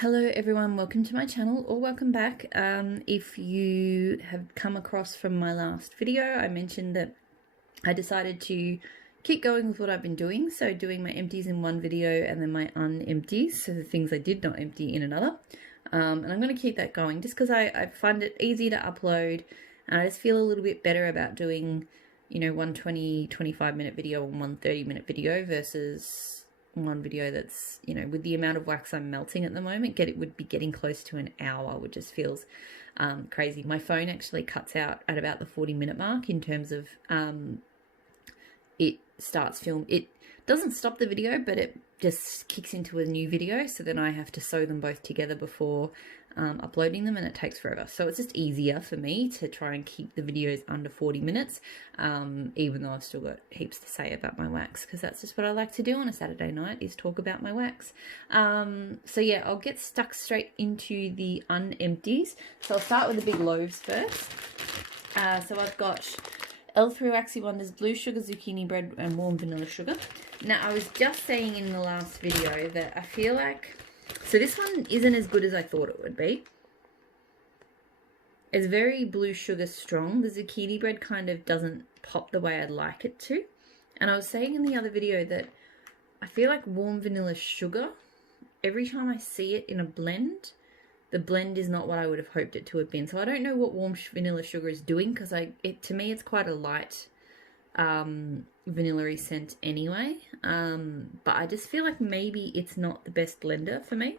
Hello everyone, welcome to my channel or welcome back. If you have come across from my last video, I mentioned that I decided to keep going with what I've been doing. So doing my empties in one video and then my unempties, so the things I did not empty in another. And I'm going to keep that going just because I find it easy to upload and I just feel a little bit better about doing, you know, one 25 minute video and one 30-minute video versus one video that's, you know, with the amount of wax I'm melting at the moment, it would be getting close to an hour, which just feels crazy. My phone actually cuts out at about the 40-minute mark in terms of it starts film. It doesn't stop the video, but it just kicks into a new video, so then I have to sew them both together before uploading them, and it takes forever. So it's just easier for me to try and keep the videos under 40 minutes, even though I've still got heaps to say about my wax, because that's just what I like to do on a Saturday night, is talk about my wax. So yeah, I'll get stuck straight into the unempties. So I'll start with the big loaves first. So I've got L3 Waxy Wonders blue sugar zucchini bread and warm vanilla sugar. Now I was just saying in the last video that I feel like, so this one isn't as good as I thought it would be. It's very blue sugar strong. The zucchini bread kind of doesn't pop the way I'd like it to. And I was saying in the other video that I feel like warm vanilla sugar, every time I see it in a blend, the blend is not what I would have hoped it to have been. So I don't know what warm vanilla sugar is doing, because to me it's quite a light vanilla-y scent anyway. But I just feel like maybe it's not the best blender for me.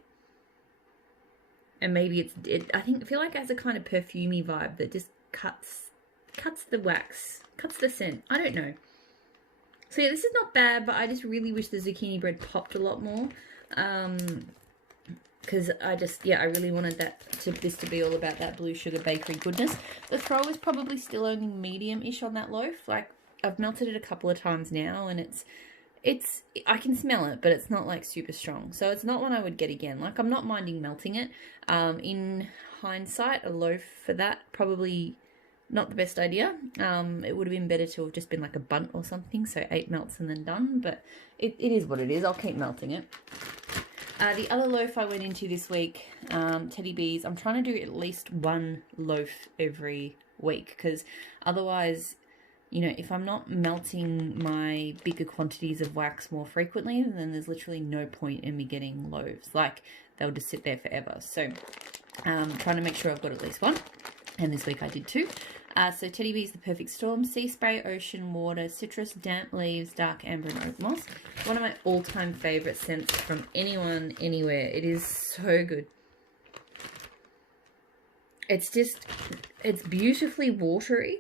And maybe I feel like it has a kind of perfumey vibe that just cuts the wax, cuts the scent. I don't know. So yeah, this is not bad, but I just really wish the zucchini bread popped a lot more. Because I really wanted this to be all about that blue sugar bakery goodness. The throw is probably still only medium-ish on that loaf. Like, I've melted it a couple of times now, and I can smell it, but it's not like super strong. So it's not one I would get again. Like, I'm not minding melting it. In hindsight, a loaf for that, probably not the best idea. It would have been better to have just been like a bundt or something, so 8 melts and then done, but it is what it is. I'll keep melting it. The other loaf I went into this week, Teddy Bees, I'm trying to do at least one loaf every week, because otherwise, you know, if I'm not melting my bigger quantities of wax more frequently, then there's literally no point in me getting loaves. Like, they'll just sit there forever. So, trying to make sure I've got at least one. And this week I did 2. So Teddy Bees, The Perfect Storm, Sea Spray, Ocean Water, Citrus, Damp Leaves, Dark Amber and Oak Moss. One of my all-time favourite scents from anyone, anywhere. It is so good. It's beautifully watery,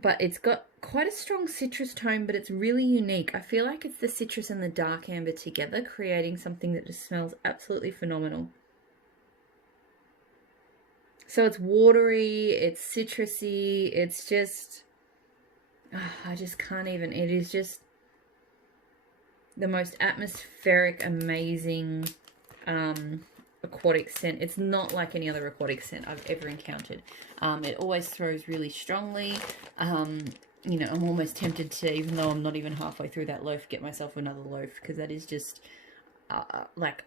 but it's got quite a strong citrus tone, but it's really unique. I feel like it's the citrus and the dark amber together, creating something that just smells absolutely phenomenal. So it's watery, it's citrusy, it's just, I just can't even, it is just the most atmospheric, amazing aquatic scent. It's not like any other aquatic scent I've ever encountered. It always throws really strongly. You know, I'm almost tempted to, even though I'm not even halfway through that loaf, get myself another loaf, because that is just, like,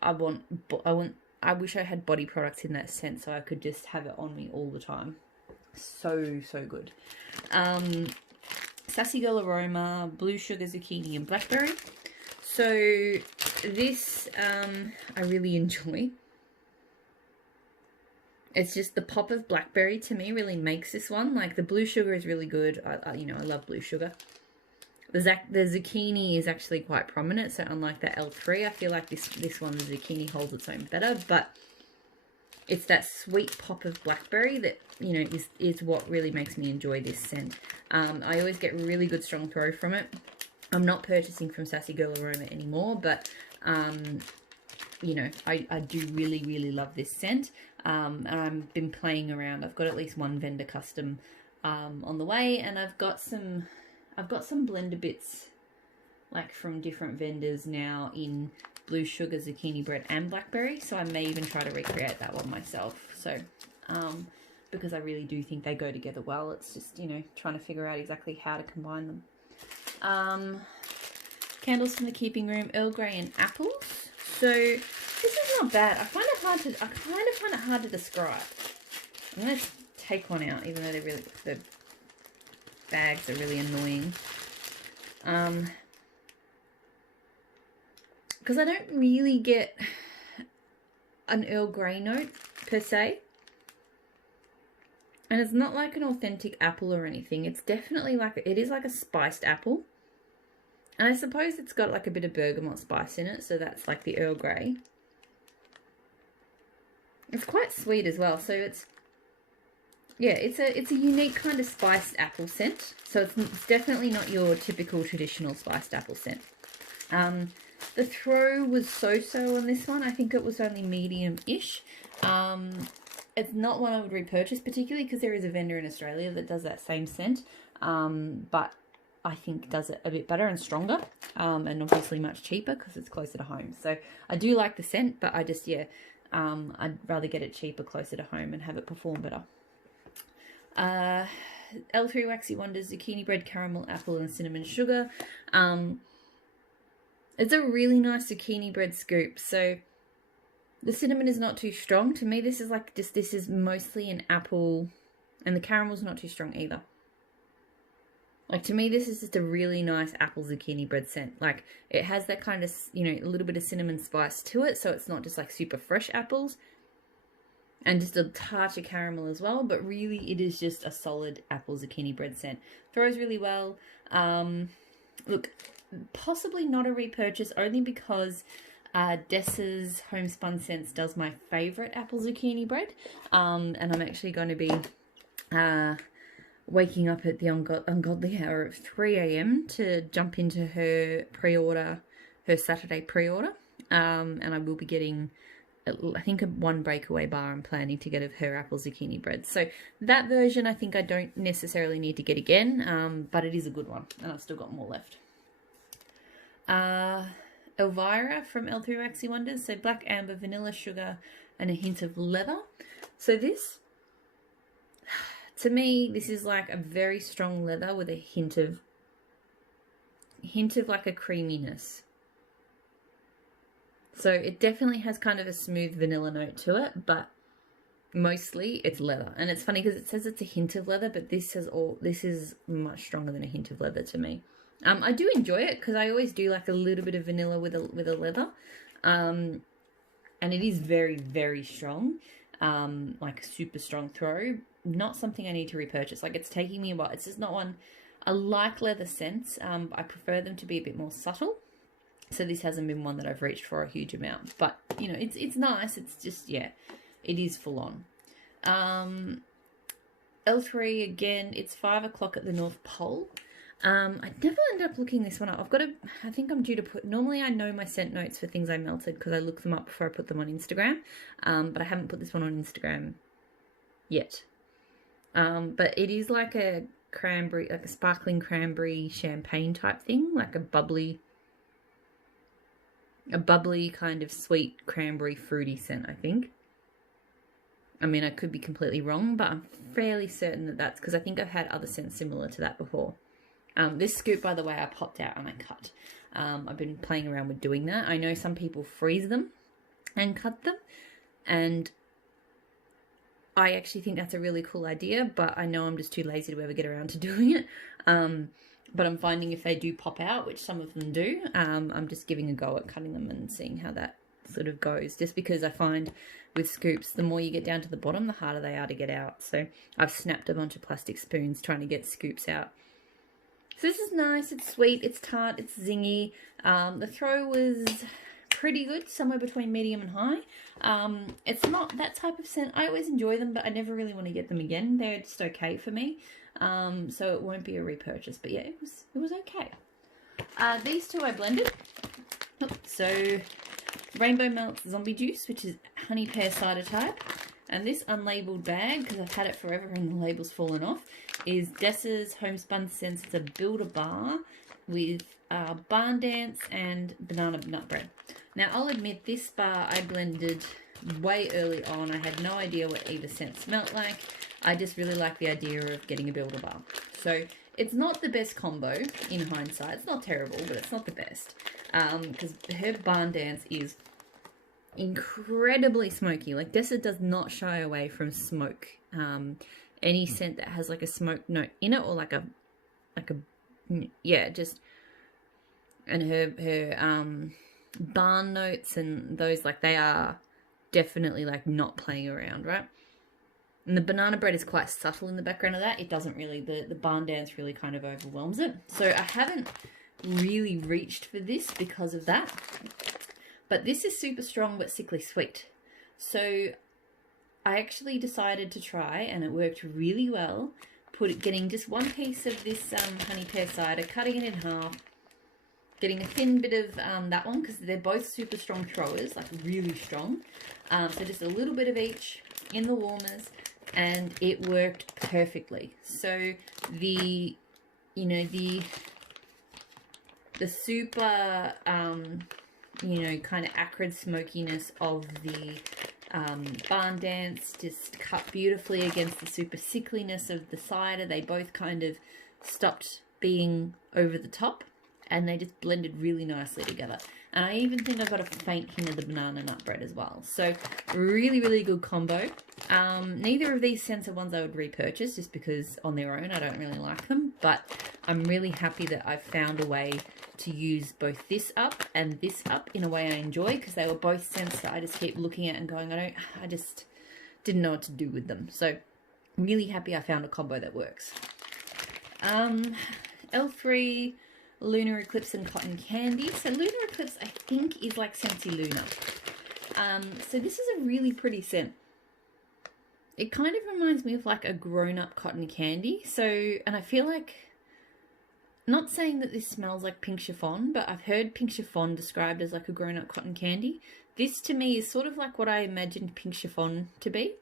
I wish I had body products in that scent so I could just have it on me all the time. So good. Sassy Girl Aroma, Blue Sugar, Zucchini and Blackberry. So this I really enjoy. It's just the pop of blackberry to me really makes this one. Like, the blue sugar is really good. You know, I love blue sugar. The zucchini is actually quite prominent, so unlike that L3, I feel like this one, the zucchini holds its own better, but it's that sweet pop of blackberry that, you know, is what really makes me enjoy this scent. I always get really good strong throw from it. I'm not purchasing from Sassy Girl Aroma anymore, but, you know, I do really love this scent, and I've been playing around. I've got at least one vendor custom on the way, and I've got some blender bits, like, from different vendors now in blue sugar, zucchini bread and blackberry, so I may even try to recreate that one myself. So because I really do think they go together well. It's just, you know, trying to figure out exactly how to combine them. Candles from the Keeping Room, Earl Grey and Apples. So This is not bad. I kind of find it hard to describe. I'm going to take one out, even though the bags are really annoying. Because I don't really get an Earl Grey note, per se. And it's not like an authentic apple or anything. It's definitely like, it is like a spiced apple. And I suppose it's got like a bit of bergamot spice in it, so that's like the Earl Grey. It's quite sweet as well, so it's, yeah, it's a unique kind of spiced apple scent. So it's definitely not your typical traditional spiced apple scent. The throw was so-so on this one. I think it was only medium-ish. It's not one I would repurchase particularly because there is a vendor in Australia that does that same scent, but I think does it a bit better and stronger, and obviously much cheaper because it's closer to home. So I do like the scent, but I just, yeah, I'd rather get it cheaper closer to home and have it perform better. L3 Waxy Wonders Zucchini Bread, Caramel, Apple and Cinnamon Sugar. It's a really nice zucchini bread scoop. So the cinnamon is not too strong. To me, this is like this is mostly an apple, and the caramel's not too strong either. Like, to me, this is just a really nice apple zucchini bread scent. Like, it has that kind of, you know, a little bit of cinnamon spice to it, so it's not just like super fresh apples. And just a touch of caramel as well, but really it is just a solid apple zucchini bread scent. Throws really well. Look, possibly not a repurchase, only because Dessa's Homespun Scents does my favourite apple zucchini bread. And I'm actually going to be waking up at the ungodly hour of 3 AM to jump into her pre-order, her Saturday pre-order. And I will be getting, I think, one breakaway bar I'm planning to get of her apple zucchini bread. So that version I think I don't necessarily need to get again, but it is a good one, and I've still got more left. Elvira from L3 Waxy Wonders. So black amber, vanilla, sugar, and a hint of leather. So this, to me, this is like a very strong leather with a hint of like a creaminess. So it definitely has kind of a smooth vanilla note to it, but mostly it's leather. And it's funny because it says it's a hint of leather, but this is much stronger than a hint of leather to me. I do enjoy it because I always do like a little bit of vanilla with a leather. And it is very, very strong. Like a super strong throw. Not something I need to repurchase. Like, it's taking me a while. It's just not one. I like leather scents. I prefer them to be a bit more subtle. So this hasn't been one that I've reached for a huge amount. But, you know, it's nice. It's just, yeah, it is full on. L3, again, it's 5 o'clock at the North Pole. I never end up looking this one up. I think I'm due to put, normally I know my scent notes for things I melted because I look them up before I put them on Instagram. But I haven't put this one on Instagram yet. But it is like a cranberry, like a sparkling cranberry champagne type thing, like a bubbly kind of sweet cranberry fruity scent, I think. I mean, I could be completely wrong, but I'm fairly certain that that's because I think I've had other scents similar to that before. This scoop, by the way, I popped out and I cut. I've been playing around with doing that. I know some people freeze them and cut them, and I actually think that's a really cool idea, but I know I'm just too lazy to ever get around to doing it. But I'm finding if they do pop out, which some of them do, I'm just giving a go at cutting them and seeing how that sort of goes. Just because I find with scoops, the more you get down to the bottom, the harder they are to get out. So I've snapped a bunch of plastic spoons trying to get scoops out. So this is nice, it's sweet, it's tart, it's zingy. The throw was pretty good, somewhere between medium and high. It's not that type of scent. I always enjoy them, but I never really want to get them again. They're just okay for me. So it won't be a repurchase, but yeah, it was okay. These two I blended. So Rainbow Melts Zombie Juice, which is honey pear cider type. And this unlabeled bag, because I've had it forever and the label's fallen off, is Dessa's Homespun Scents. It's a Builder bar with Barn Dance and Banana Nut Bread. Now, I'll admit, this bar I blended way early on. I had no idea what either scent smelled like. I just really like the idea of getting a Builder bar. So, it's not the best combo in hindsight. It's not terrible, but it's not the best. Because her Barn Dance is incredibly smoky. Like Dessa does not shy away from smoke. Any scent that has like a smoke note in it, or like a yeah, just, and her barn notes and those, like, they are definitely like not playing around, right? And the banana bread is quite subtle in the background of that. It doesn't really, the barn dance really kind of overwhelms it. So I haven't really reached for this because of that. But this is super strong but sickly sweet. So I actually decided to try, and it worked really well, getting just one piece of this honey pear cider, cutting it in half, getting a thin bit of that one, because they're both super strong throwers, like really strong. So just a little bit of each in the warmers, and it worked perfectly. So the, you know, the super, you know, kind of acrid smokiness of the barn dance just cut beautifully against the super sickliness of the cider. They both kind of stopped being over the top, and they just blended really nicely together. And I even think I got a faint hint of the banana nut bread as well. So really, really good combo. Neither of these scents are ones I would repurchase, just because on their own I don't really like them. But I'm really happy that I've found a way to use both this up and this up in a way I enjoy, because they were both scents that I just keep looking at and going, I just didn't know what to do with them. So really happy I found a combo that works. L3, Lunar Eclipse and Cotton Candy. So Lunar Eclipse, I think, is like Scentsy Luna. So this is a really pretty scent. It kind of reminds me of like a grown-up cotton candy. So, and I feel like, not saying that this smells like pink chiffon, but I've heard pink chiffon described as like a grown-up cotton candy. This to me is sort of like what I imagined pink chiffon to be.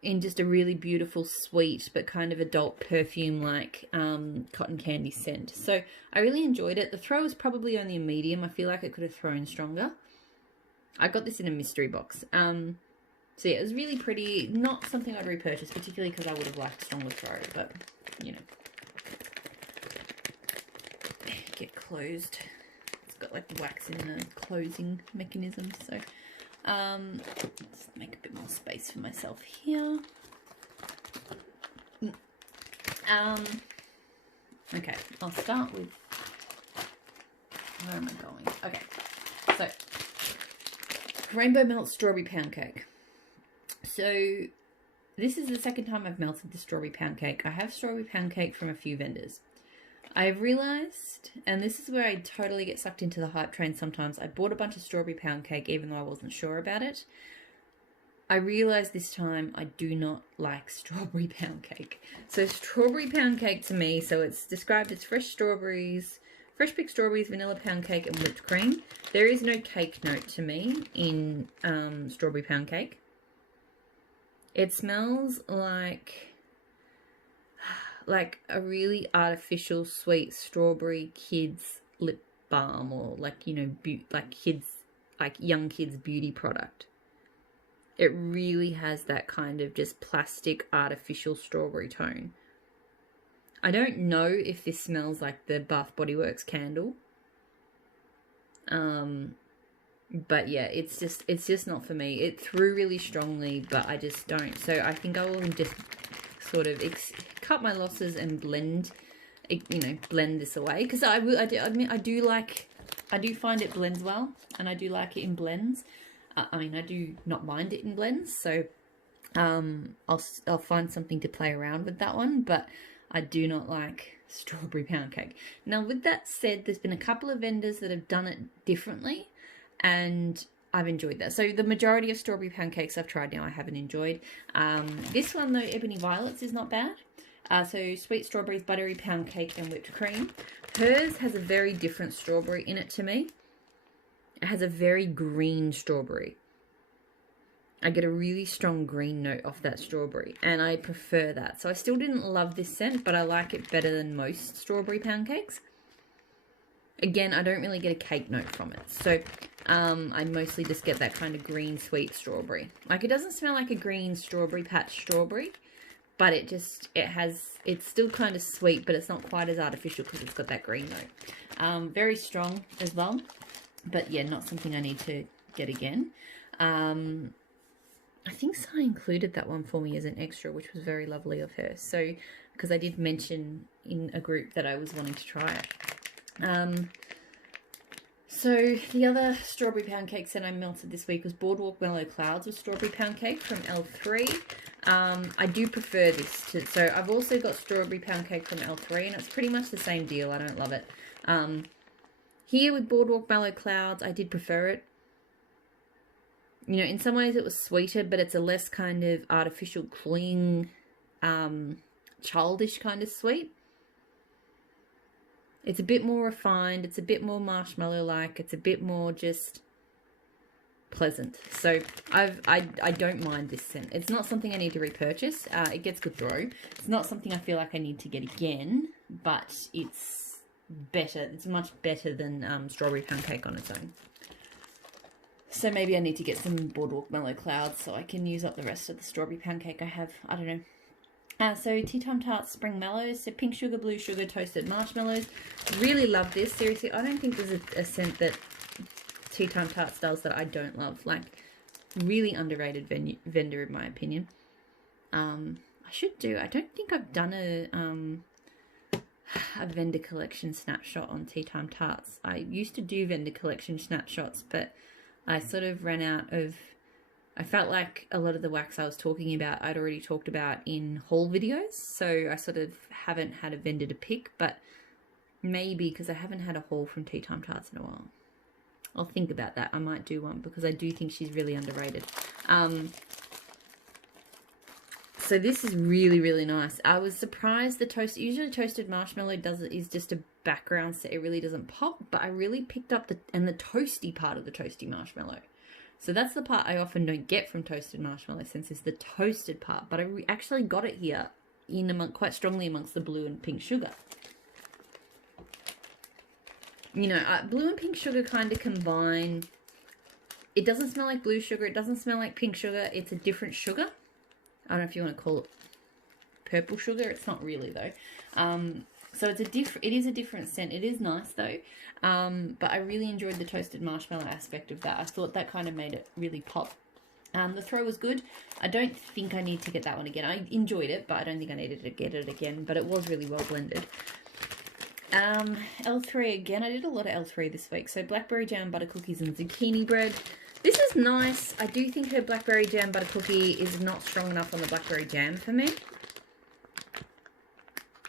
In just a really beautiful, sweet, but kind of adult perfume-like cotton candy scent. So I really enjoyed it. The throw was probably only a medium. I feel like it could have thrown stronger. I got this in a mystery box. So yeah, it was really pretty. Not something I'd repurchase, particularly because I would have liked stronger throw, but, you know. Get closed. It's got like wax in the closing mechanism, so... let's make a bit more space for myself here. Okay, I'll start with, where am I going? Okay, so Rainbow Melt Strawberry Pound Cake. So this is the second time I've melted the strawberry pound cake. I have strawberry pound cake from a few vendors. I've realised, and this is where I totally get sucked into the hype train sometimes, I bought a bunch of strawberry pound cake even though I wasn't sure about it. I realised this time I do not like strawberry pound cake. So strawberry pound cake to me, so it's described as fresh strawberries, fresh picked strawberries, vanilla pound cake and whipped cream. There is no cake note to me in strawberry pound cake. It smells like a really artificial sweet strawberry kids lip balm, or like, you know, like young kids beauty product. It really has that kind of just plastic artificial strawberry tone. I don't know if this smells like the Bath Body Works candle. But yeah, it's just not for me. It threw really strongly, but I just don't. So I think I will just sort of cut my losses and blend this away, because I do find it blends well, and I do like it in blends. I mean, I do not mind it in blends, so I'll find something to play around with that one, but I do not like strawberry pound cake. Now, with that said, there's been a couple of vendors that have done it differently, and I've enjoyed that. So the majority of strawberry pound cakes I've tried now I haven't enjoyed. This one though, Ebony Violets, is not bad. So sweet strawberries, buttery pound cake and whipped cream. Hers has a very different strawberry in it to me. It has a very green strawberry. I get a really strong green note off that strawberry, and I prefer that. So I still didn't love this scent, but I like it better than most strawberry pound cakes. Again, I don't really get a cake note from it. So I mostly just get that kind of green sweet strawberry. Like, it doesn't smell like a green strawberry patch strawberry, but it's still kind of sweet, but it's not quite as artificial because it's got that green note. Very strong as well. But yeah, not something I need to get again. I think Sai included that one for me as an extra, which was very lovely of her. So, because I did mention in a group that I was wanting to try it. So the other strawberry pound cakes that I melted this week was Boardwalk Mellow Clouds with strawberry pound cake from L3. I do prefer this to, so I've also got strawberry pound cake from L3, and it's pretty much the same deal. I don't love it. Here with Boardwalk Mellow Clouds, I did prefer it. You know, in some ways it was sweeter, but it's a less kind of artificial cling, childish kind of sweet. It's a bit more refined. It's a bit more marshmallow-like. It's a bit more just pleasant. So I don't mind this scent. It's not something I need to repurchase. It gets good throw. It's not something I feel like I need to get again, but it's better. It's much better than strawberry pound cake on its own. So maybe I need to get some Boardwalk Mellow Clouds so I can use up the rest of the strawberry pound cake I have. I don't know. So Tea Time Tarts Spring Mallows, so pink sugar, blue sugar, toasted marshmallows. Really love this. Seriously, I don't think there's a scent that Tea Time Tarts does that I don't love. Like, really underrated vendor in my opinion. I should do. I don't think I've done a vendor collection snapshot on Tea Time Tarts. I used to do vendor collection snapshots, but I sort of ran out of... I felt like a lot of the wax I was talking about, I'd already talked about in haul videos. So I sort of haven't had a vendor to pick, but maybe because I haven't had a haul from Tea Time Tarts in a while. I'll think about that. I might do one because I do think she's really underrated. So this is really, really nice. I was surprised the usually toasted marshmallow is just a background, so it really doesn't pop, but I really picked up the toasty part of the toasty marshmallow. So that's the part I often don't get from toasted marshmallow scents, is the toasted part. But I actually got it here quite strongly amongst the blue and pink sugar. You know, blue and pink sugar kind of combine. It doesn't smell like blue sugar. It doesn't smell like pink sugar. It's a different sugar. I don't know if you want to call it purple sugar. It's not really though. So it is a different scent. It is nice though. But I really enjoyed the toasted marshmallow aspect of that. I thought that kind of made it really pop. The throw was good. I don't think I need to get that one again. I enjoyed it, but I don't think I needed to get it again. But it was really well blended. L3 again. I did a lot of L3 this week. So blackberry jam, butter cookies, and zucchini bread. This is nice. I do think her blackberry jam butter cookie is not strong enough on the blackberry jam for me.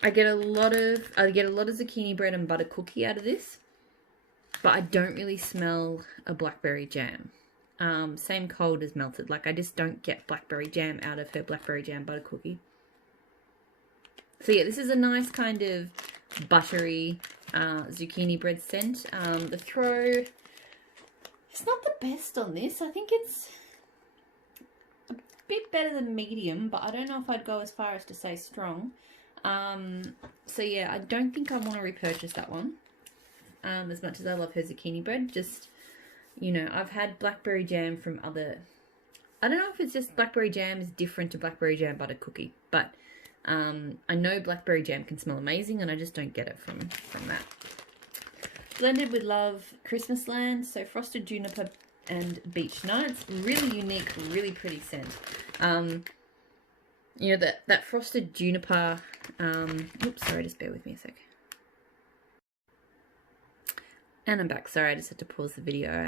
I get a lot of zucchini bread and butter cookie out of this, but I don't really smell a blackberry jam. Same cold as melted. Like, I just don't get blackberry jam out of her blackberry jam butter cookie. So yeah, this is a nice kind of buttery zucchini bread scent. The throw, it's not the best on this. I think it's a bit better than medium, but I don't know if I'd go as far as to say strong. So yeah, I don't think I want to repurchase that one. As much as I love her zucchini bread, just, you know, I've had blackberry jam from other, I don't know if it's just blackberry jam is different to blackberry jam butter cookie, but I know blackberry jam can smell amazing, and I just don't get it from that. Blended with Love Christmas Land, so frosted juniper and beach nuts. Really unique, really pretty scent. You know, that frosted juniper, oops, sorry, just bear with me a sec. And I'm back. Sorry, I just had to pause the video. I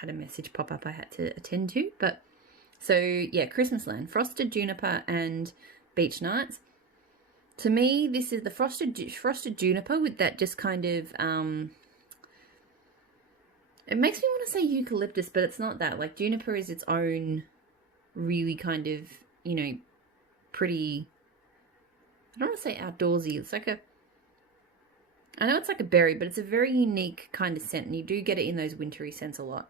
had a message pop up I had to attend to. But, so, yeah, Christmas Land. Frosted juniper and beach nuts. To me, this is the frosted juniper with that just kind of, it makes me want to say eucalyptus, but it's not that. Like, juniper is its own really kind of, you know, pretty, I don't want to say outdoorsy. It's like I know it's like a berry, but it's a very unique kind of scent, and you do get it in those wintry scents a lot.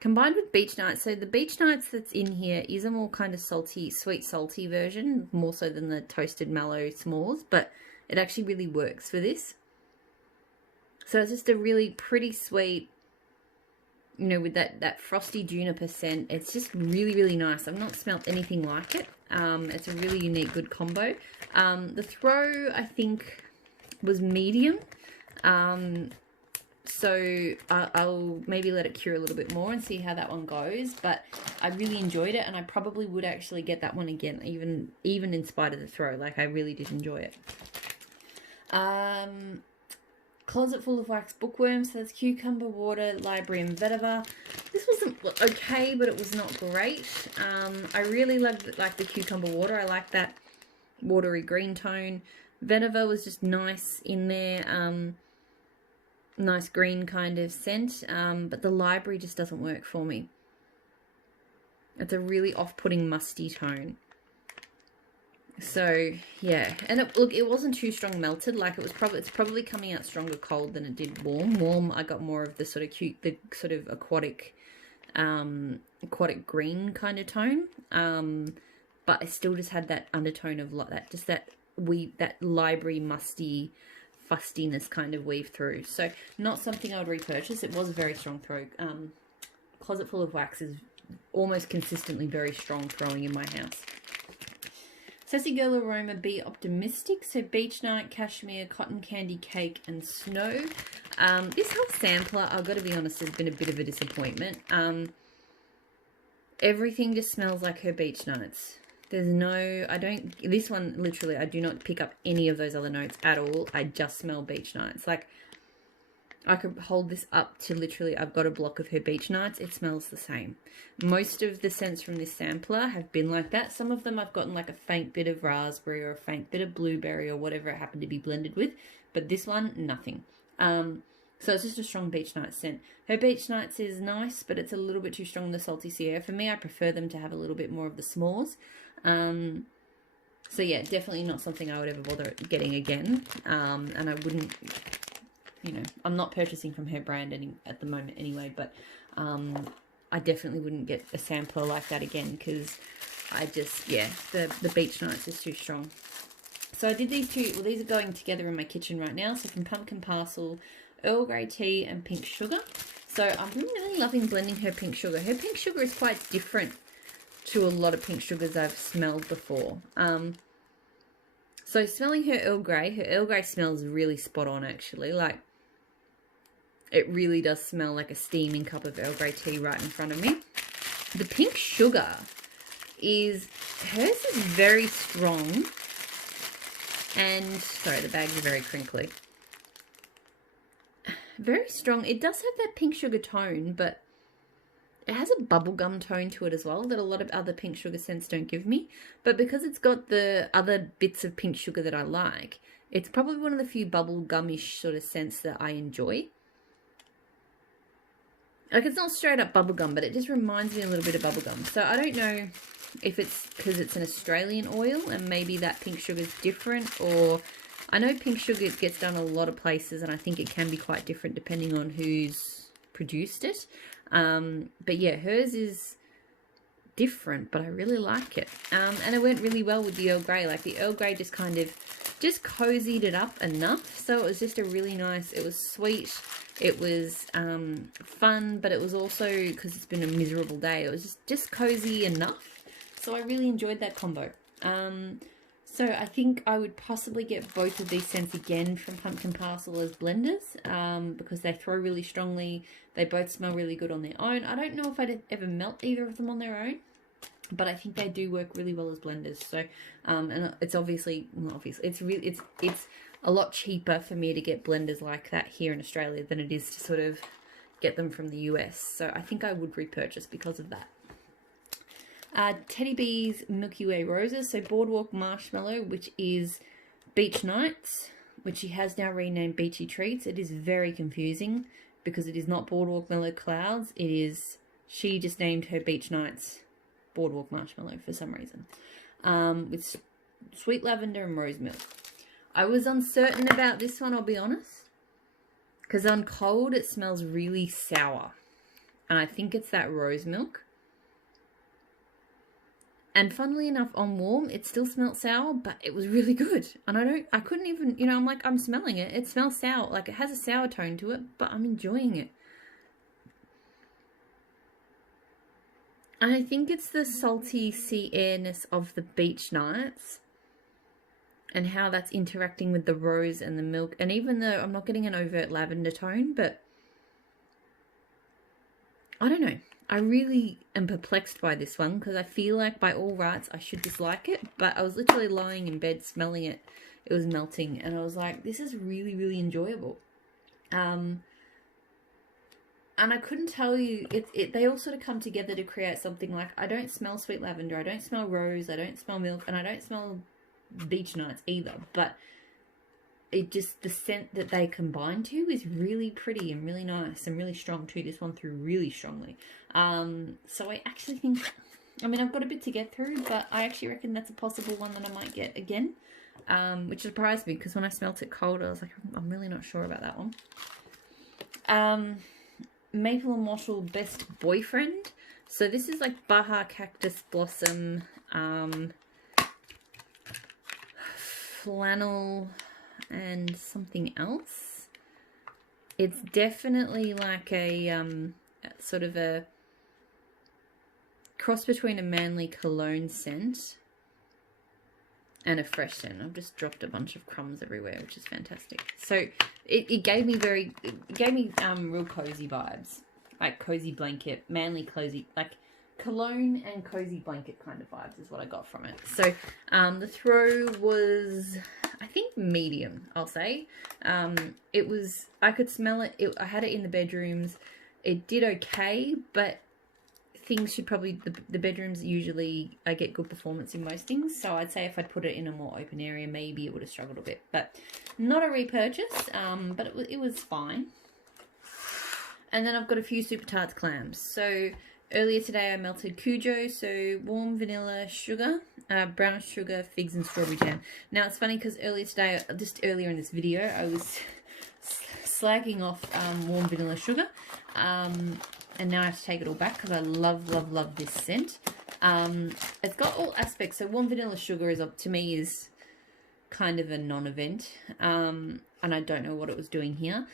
Combined with beach nights, so the beach nights that's in here is a more kind of salty, sweet salty version, more so than the toasted mallow s'mores, but it actually really works for this. So it's just a really pretty sweet, you know, with that frosty juniper scent. It's just really, really nice. I've not smelt anything like it. It's a really unique, good combo. The throw, I think, was medium. So I'll maybe let it cure a little bit more and see how that one goes. But I really enjoyed it, and I probably would actually get that one again, even in spite of the throw. Like, I really did enjoy it. Closet Full of Wax bookworms. So that's cucumber water, library, and vetiver. This wasn't okay, but it was not great. I really loved the cucumber water. I like that watery green tone. Vetiver was just nice in there. Nice green kind of scent. But the library just doesn't work for me. It's a really off-putting musty tone. So yeah, and it wasn't too strong melted. Like, it's probably coming out stronger cold than it did warm. I got more of the sort of cute, the sort of aquatic green kind of tone. But I still just had that undertone of that library musty fustiness kind of weave through. So not something I would repurchase. It was a very strong throw. Closet Full of Wax is almost consistently very strong throwing in my house. Sassy Girl Aroma, Be Optimistic. So Beach Night, Cashmere, Cotton Candy Cake, and Snow. This whole sampler, I've got to be honest, has been a bit of a disappointment. Everything just smells like her Beach Nights. There's no, this one, literally, I do not pick up any of those other notes at all. I just smell Beach Nights. Like, I could hold this up to literally, I've got a block of her Beach Nights. It smells the same. Most of the scents from this sampler have been like that. Some of them I've gotten like a faint bit of raspberry or a faint bit of blueberry or whatever it happened to be blended with. But this one, nothing. So it's just a strong Beach Nights scent. Her Beach Nights is nice, but it's a little bit too strong in the Salty Sierra. For me, I prefer them to have a little bit more of the s'mores. So yeah, definitely not something I would ever bother getting again. And I wouldn't... You know, I'm not purchasing from her brand at the moment anyway, but I definitely wouldn't get a sampler like that again because I just, yeah, the Beach Nights is too strong. So I did these two, well, these are going together in my kitchen right now. So from Pumpkin Parcel, Earl Grey Tea and Pink Sugar. So I'm really loving blending her Pink Sugar. Her Pink Sugar is quite different to a lot of pink sugars I've smelled before. So smelling her Earl Grey smells really spot on actually. Like, it really does smell like a steaming cup of Earl Grey tea right in front of me. The Pink Sugar hers is very strong. And, sorry, the bags are very crinkly. Very strong. It does have that Pink Sugar tone, but it has a bubblegum tone to it as well that a lot of other Pink Sugar scents don't give me. But because it's got the other bits of Pink Sugar that I like, it's probably one of the few bubblegum-ish sort of scents that I enjoy. Like, it's not straight up bubblegum, but it just reminds me a little bit of bubblegum. So I don't know if it's because it's an Australian oil and maybe that Pink Sugar is different, or I know Pink Sugar gets done a lot of places and I think it can be quite different depending on who's produced it. But yeah, hers is different, but I really like it. And it went really well with the Earl Grey. Like, the Earl Grey just kind of cozied it up enough. So it was just a really nice, it was sweet. It was fun, but it was also, because it's been a miserable day, it was just cozy enough. So I really enjoyed that combo. So I think I would possibly get both of these scents again from Pumpkin Parcel as blenders, because they throw really strongly. They both smell really good on their own. I don't know if I'd ever melt either of them on their own, but I think they do work really well as blenders. So, and it's obviously, it's a lot cheaper for me to get blenders like that here in Australia than it is to sort of get them from the US. So I think I would repurchase because of that. Teddy B's Milky Way Roses. So Boardwalk Marshmallow, which is Beach Nights, which she has now renamed Beachy Treats. It is very confusing because it is not Boardwalk Mellow Clouds. It is, she just named her Beach Nights Boardwalk Marshmallow for some reason. With sweet lavender and rose milk. I was uncertain about this one, I'll be honest. Because on cold, it smells really sour. And I think it's that rose milk. And funnily enough, on warm, it still smelled sour, but it was really good. And I couldn't even, you know, I'm like, I'm smelling it. It smells sour. Like, it has a sour tone to it, but I'm enjoying it. And I think it's the salty sea airness of the Beach Nights and how that's interacting with the rose and the milk. And even though I'm not getting an overt lavender tone, but I don't know. I really am perplexed by this one because I feel like by all rights I should dislike it, but I was literally lying in bed smelling it. It was melting and I was like, this is really, really enjoyable. And I couldn't tell you, they all sort of come together to create something like, I don't smell sweet lavender, I don't smell rose, I don't smell milk, and I don't smell beech nights either, but it just, the scent that they combine to is really pretty and really nice and really strong too. This one through really strongly. So I actually think, I mean, I've got a bit to get through, but I actually reckon that's a possible one that I might get again, which surprised me because when I smelt it cold, I was like, I'm really not sure about that one. Maple and Wattle Best Boyfriend. So this is like Baja Cactus Blossom, flannel, and something else. It's definitely like a sort of a cross between a manly cologne scent and a fresh scent. I've just dropped a bunch of crumbs everywhere, which is fantastic. So it gave me real cozy vibes, like cozy blanket, manly cozy, like cologne and cozy blanket kind of vibes is what I got from it. So the throw was, I think, medium, I'll say. It was, I could smell it. I had it in the bedrooms. It did okay, but things should probably, the bedrooms usually, I get good performance in most things. So I'd say if I'd put it in a more open area, maybe it would have struggled a bit. But not a repurchase, but it was fine. And then I've got a few Super Tarts clams. So earlier today I melted cujo, so warm vanilla sugar, brown sugar, figs and strawberry jam. Now it's funny because earlier today, just earlier in this video, I was slagging off warm vanilla sugar, and now I have to take it all back because I love, love, love this scent. It's got all aspects. So warm vanilla sugar is, to me, is kind of a non-event, and I don't know what it was doing here,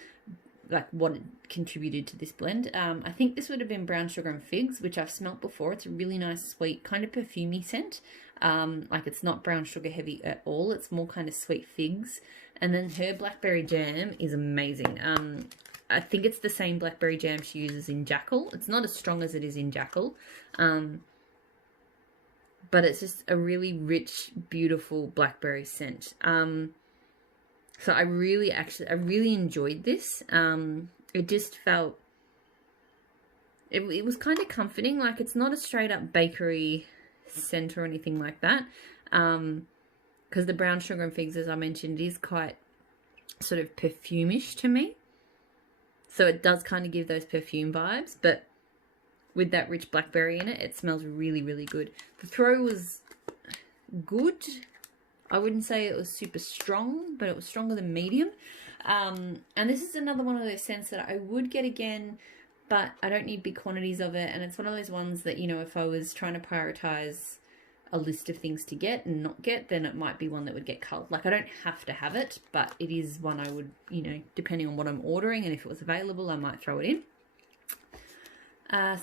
like what it contributed to this blend. I think this would have been brown sugar and figs, which I've smelt before. It's a really nice, sweet, kind of perfumey scent. Like it's not brown sugar heavy at all. It's more kind of sweet figs. And then her blackberry jam is amazing. I think it's the same blackberry jam she uses in Jackal. It's not as strong as it is in Jackal. But it's just a really rich, beautiful blackberry scent. So I really enjoyed this. It just felt, it was kind of comforting. Like it's not a straight up bakery scent or anything like that. Because the brown sugar and figs, as I mentioned, is quite sort of perfumish to me. So it does kind of give those perfume vibes, but with that rich blackberry in it, it smells really, really good. The throw was good. I wouldn't say it was super strong, but it was stronger than medium. And this is another one of those scents that I would get again, but I don't need big quantities of it. And it's one of those ones that, you know, if I was trying to prioritize a list of things to get and not get, then it might be one that would get culled. Like I don't have to have it, but it is one I would, you know, depending on what I'm ordering and if it was available, I might throw it in.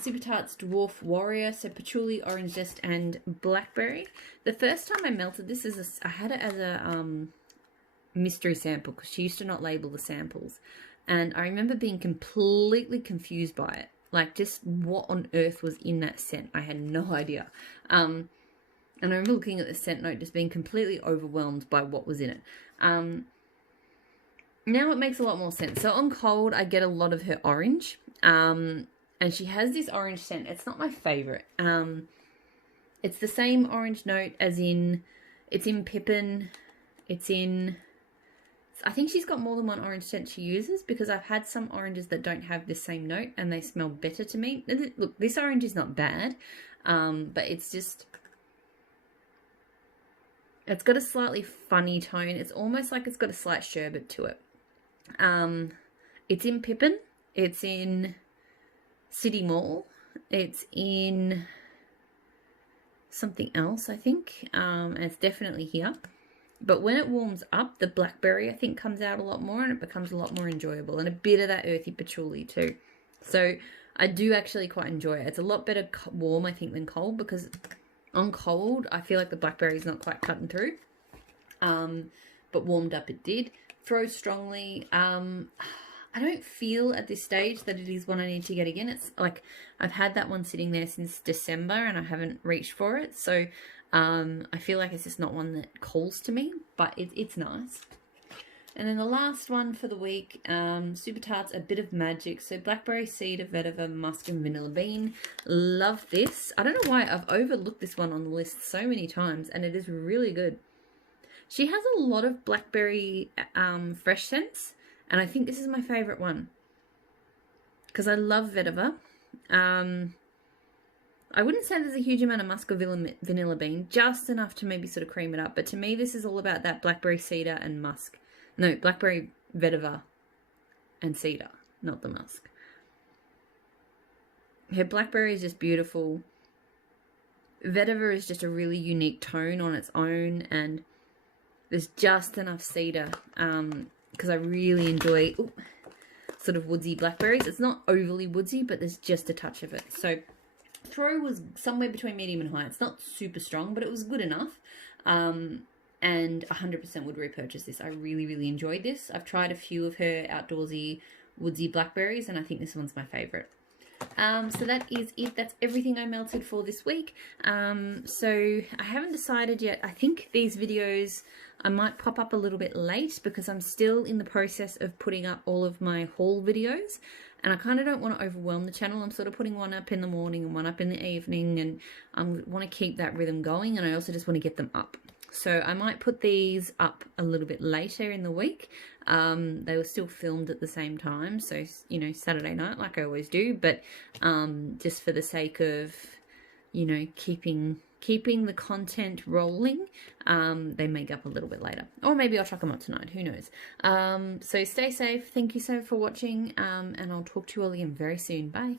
Super Tarts Dwarf Warrior, so patchouli, orange zest, and blackberry. The first time I melted this, I had it as a mystery sample because she used to not label the samples. And I remember being completely confused by it. Like, just what on earth was in that scent? I had no idea. And I remember looking at the scent note, just being completely overwhelmed by what was in it. Now it makes a lot more sense. So on cold, I get a lot of her orange. And she has this orange scent. It's not my favorite. It's the same orange note as in, it's in pippin. It's in, I think she's got more than one orange scent she uses because I've had some oranges that don't have the same note and they smell better to me. Look, this orange is not bad, but it's just, it's got a slightly funny tone. It's almost like it's got a slight sherbet to it. It's in pippin. It's in City Mall. It's in something else, I think. And it's definitely here. But when it warms up, the blackberry, I think, comes out a lot more and it becomes a lot more enjoyable. And a bit of that earthy patchouli too. So I do actually quite enjoy it. It's a lot better warm, I think, than cold because on cold, I feel like the blackberry is not quite cutting through. But warmed up it did. Throw strongly. I I don't feel at this stage that it is one I need to get again. It's like I've had that one sitting there since December and I haven't reached for it. So I feel like it's just not one that calls to me, but it's nice. And then the last one for the week, Super Tarts, A Bit of Magic. So blackberry, cedar, vetiver, musk, and vanilla bean. Love this. I don't know why I've overlooked this one on the list so many times, and it is really good. She has a lot of blackberry fresh scents, and I think this is my favourite one because I love vetiver. I wouldn't say there's a huge amount of musk or vanilla bean, just enough to maybe sort of cream it up. But to me, this is all about that blackberry, cedar, and musk. No, blackberry, vetiver, and cedar, not the musk. Her blackberry is just beautiful. Vetiver is just a really unique tone on its own, and there's just enough cedar because I really enjoy sort of woodsy blackberries. It's not overly woodsy, but there's just a touch of it. So throw was somewhere between medium and high. It's not super strong, but it was good enough. And 100% would repurchase this. I really, really enjoyed this. I've tried a few of her outdoorsy, woodsy blackberries, and I think this one's my favourite. So that is it. That's everything I melted for this week. So I haven't decided yet. I think these videos I might pop up a little bit late because I'm still in the process of putting up all of my haul videos, and I kind of don't want to overwhelm the channel. I'm sort of putting one up in the morning and one up in the evening, and I want to keep that rhythm going, and I also just want to get them up. So I might put these up a little bit later in the week. They were still filmed at the same time, so, you know, Saturday night like I always do, but just for the sake of, you know, keeping the content rolling, they may go up a little bit later. Or maybe I'll chuck them up tonight, who knows. So stay safe, thank you so much for watching, and I'll talk to you all again very soon. Bye.